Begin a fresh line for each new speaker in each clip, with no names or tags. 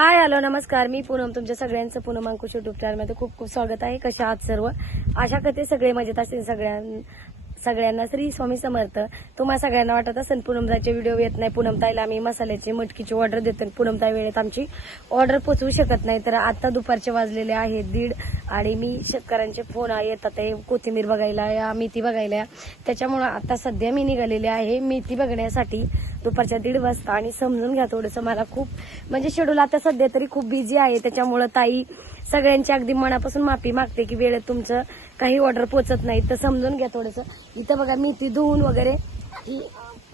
Hi hello नमस्कार. मी पूनम तुमच्या सगळ्यांचं पूनम अंकुश युट्यूब चॅनलमध्ये खूप खूप स्वागत आहे. कशा आहात सर्व? आशा करते सगळे मजेत असतील. सगळ्यां सगळ्यांना श्री स्वामी समर्थ. तुम्हाला सगळ्यांना वाटत असेल पूनमताईचे व्हिडिओ येत नाही. पूनमताईला आम्ही मसाल्याची मटकीची ऑर्डर देतो. पूनमताई वेळेत आमची ऑर्डर पोचवू शकत नाही. तर आता दुपारचे वाजलेले आहेत दीड. आणि मी शेतकऱ्यांचे फोन येतात आहे कोथिंबीर बघायला या मेथी बघायला या. त्याच्यामुळं आता सध्या मी निघालेले आहे. मेथी बघण्यासाठी दुपारच्या दीड वाजता आणि समजून घ्या थोडंसं मला खूप म्हणजे शेड्यूल आता सध्या तरी खूप बिझी आहे. त्याच्यामुळं ताई सगळ्यांची अगदी मनापासून माफी मागते की वेळेत तुमचं काही ऑर्डर पोचत नाही. तर समजून घ्या थोडंसं. इथं बघा मेथी धुवून वगैरे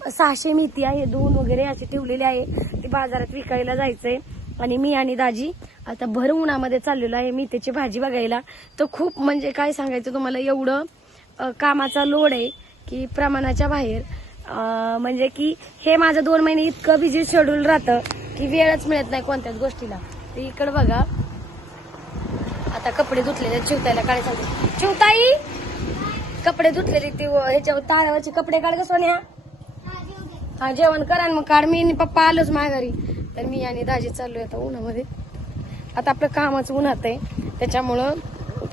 सहाशे मेथी आहे धुवून वगैरे अशी ठेवलेली आहे. ती बाजारात विकायला जायचंय. आणि मी आणि दाजी आता भर उन्हामध्ये चाललेलो आहे मेथीची भाजी बघायला. तर खूप म्हणजे काय सांगायचं तुम्हाला एवढं कामाचा लोड आहे की प्रमाणाच्या बाहेर म्हणजे की हे माझं दोन महिने इतकं बिझी शेड्यूल राहतं की वेळच मिळत नाही कोणत्याच गोष्टीला. तर इकडं बघा. आता कपडे धुतलेले चिवतायला काळे सांगते चिवताई! कपडे धुतलेले ते ह्याच्यावर तारावरचे कपडे काढ कसं न्या हा जेवण करा आणि मग काढ. मी पप्पा आलोच माझ्या घरी तर मी आणि दाजी चाललोय आता उन्हामध्ये. आता आपलं कामच उन्हात आहे. त्याच्यामुळं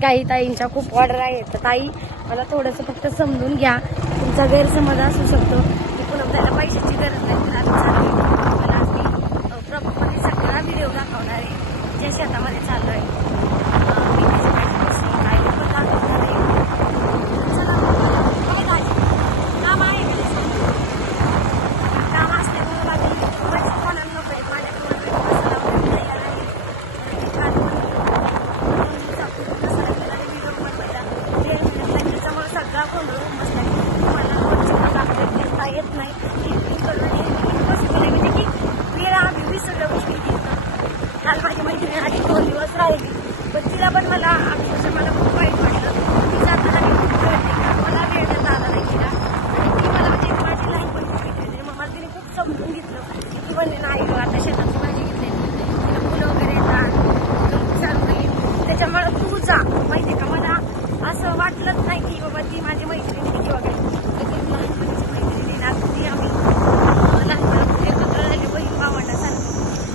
काही ताईंच्या खूप ऑर्डर आहेत. तर ताई मला थोडंसं फक्त समजून घ्या. तुमचा गैरसमज असू शकतो. की आपल्याला पैशाची गरज नाही. तर आम्ही चाललोय मला आज मी प्रॉपरमध्ये सगळा व्हिडिओ दाखवणार आहे. जे शेतामध्ये चाललोय. आहे मी त्याची माहिती काय पण दाखवणार आहे. चला काय दाजी काम आहे का काम असल्यामुळे माझी माझी कोणाला नको आहे. मसाला वगैरे आहे. आणि मसाला केला व्हिडिओ बनवायला त्याच्यामुळे सगळा गोंधळ मला रोजची अपडेट देता येत नाही. इतकी करून आणि इतकी कसं म्हणजे की गोष्टी घेतो काल माझी मैत्रिणी आधी दोन दिवस राहिली पण तिला पण मला अक्षरशः मला खूप वाईट वाटलं ती जाताना मी खूप रडली का मला वेळ देता आला नाही तिला आणि ती मला म्हणजे माझी लहान पण खूप घेतली मग मला तिने खूप समजून घेतलं की ती म्हणली नाही गं, आता शेताची भाजी घेतली तिला फुलं वगैरे येतात गहू चालू नाही त्याच्यामुळे तू जा माहितीये का मला असं वाटलंच नाही की बाबा ती माझी मैत्रीण आहे किंवा काय लगेच लहानपणीची मैत्रिणी ना ती आम्ही अं, लहानपणापासून एकत्र राहिली बहीण भावंडासारखं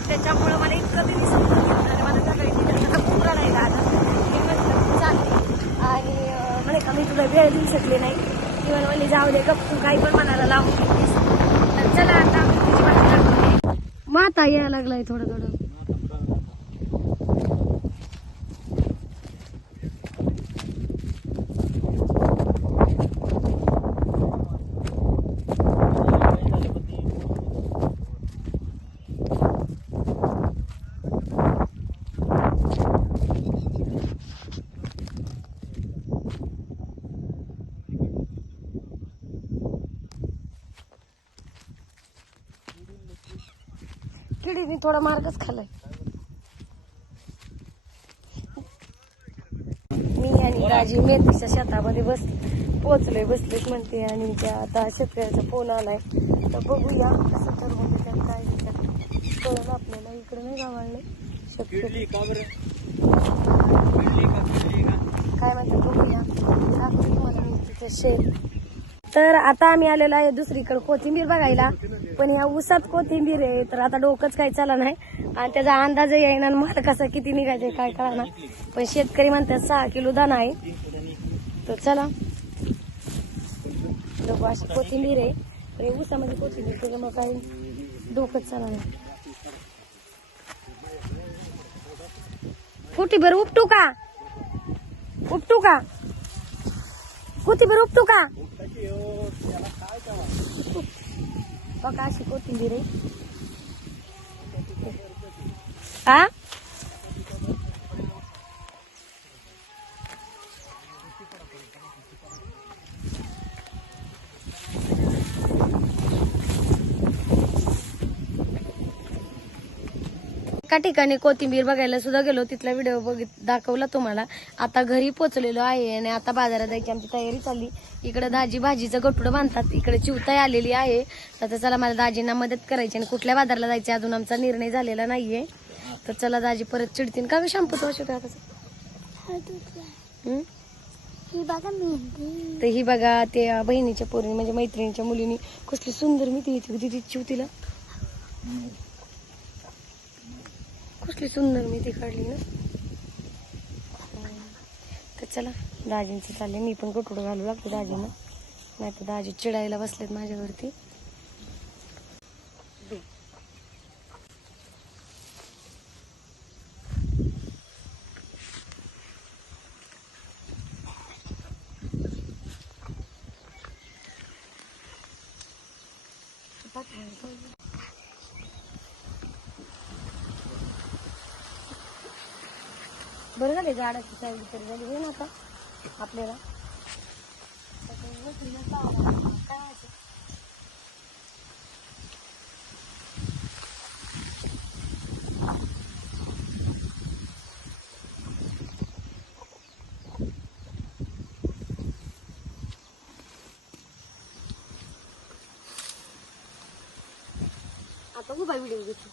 त्याच्यामुळं मला इतकं तिने समजून घेतलं आणि मला सगळी तिला खूप रडायला आलं मी म्हटलं तू चालते आणि अं, म्हणे का मी तुला वेळ देऊ शकले नाही ती बनवली. जाऊ दे गप काही पण मनाला लावून घेतलीस तर चला आता तुझी भाजी दाखवते माता यायला लागलाय थोडं थोडं. किडीने थोडा मार्गच खाल्लाय. मी आणि राजी मेथीच्या शेतामध्ये बस पोचलोय बसलेच म्हणते आणि त्या आता शेतकऱ्याचा फोन आलाय. तर बघूया कसं ठरवून त्याच्यात काय कळलं आपल्याला इकडे नाही शेतकरी
का
काय म्हणतात बघूया. दाखवते तुम्हाला शेत तर आता आम्ही आलेलो आहे दुसरीकडे कोथिंबीर बघायला. पण या उसात कोथिंबीर आहे तर आता डोकंच काही चाला नाही. आणि त्याचा अंदाज येईना आणि मला कसा किती निघायचे काय कळणार पण शेतकरी म्हणतात सहा किलो दाना आहे. तर चला. बघू अशी कोथिंबीर आहे. उसामध्ये हे ऊसामध्ये कोथिंबीर त्याच्यामुळे काही डोकंच चाला नाही. कोथिंबीर उपटू का? उपटू का? कोथिंबीर उपटू का? बघा अशी एका ठिकाणी कोथिंबीर बघायला सुद्धा गेलो तिथला व्हिडिओ बघित दाखवला तुम्हाला. आता घरी पोचलेलो आहे आणि आता बाजारात जायची आमची तयारी चालली. इकडे दाजी भाजीचं गठुडं बांधतात. इकडे चिवताई आलेली आहे. तर चला मला दाजींना मदत करायची आणि कुठल्या बाजारला जायचे अजून आमचा निर्णय झालेला नाहीये. तर चला दाजी परत चिडतील. का शॅम्पू तो हम्म?
ही बघा
तर ही बघा ते बहिणीच्या पोरी म्हणजे मैत्रिणीच्या मुलीनी कसली सुंदर मी ती चिवतीला. कसली सुंदर मी ती काढली ना. तर चला दाजींचं चालले मी पण कटोडं घालू लागते दाजींना. नाही तर दाजी चिडायला बसलेत माझ्यावरती. बरं झाले झाडाची सावली तरी झाली. होईल आता आपल्याला. आता उभा व्हिडिओ घेतो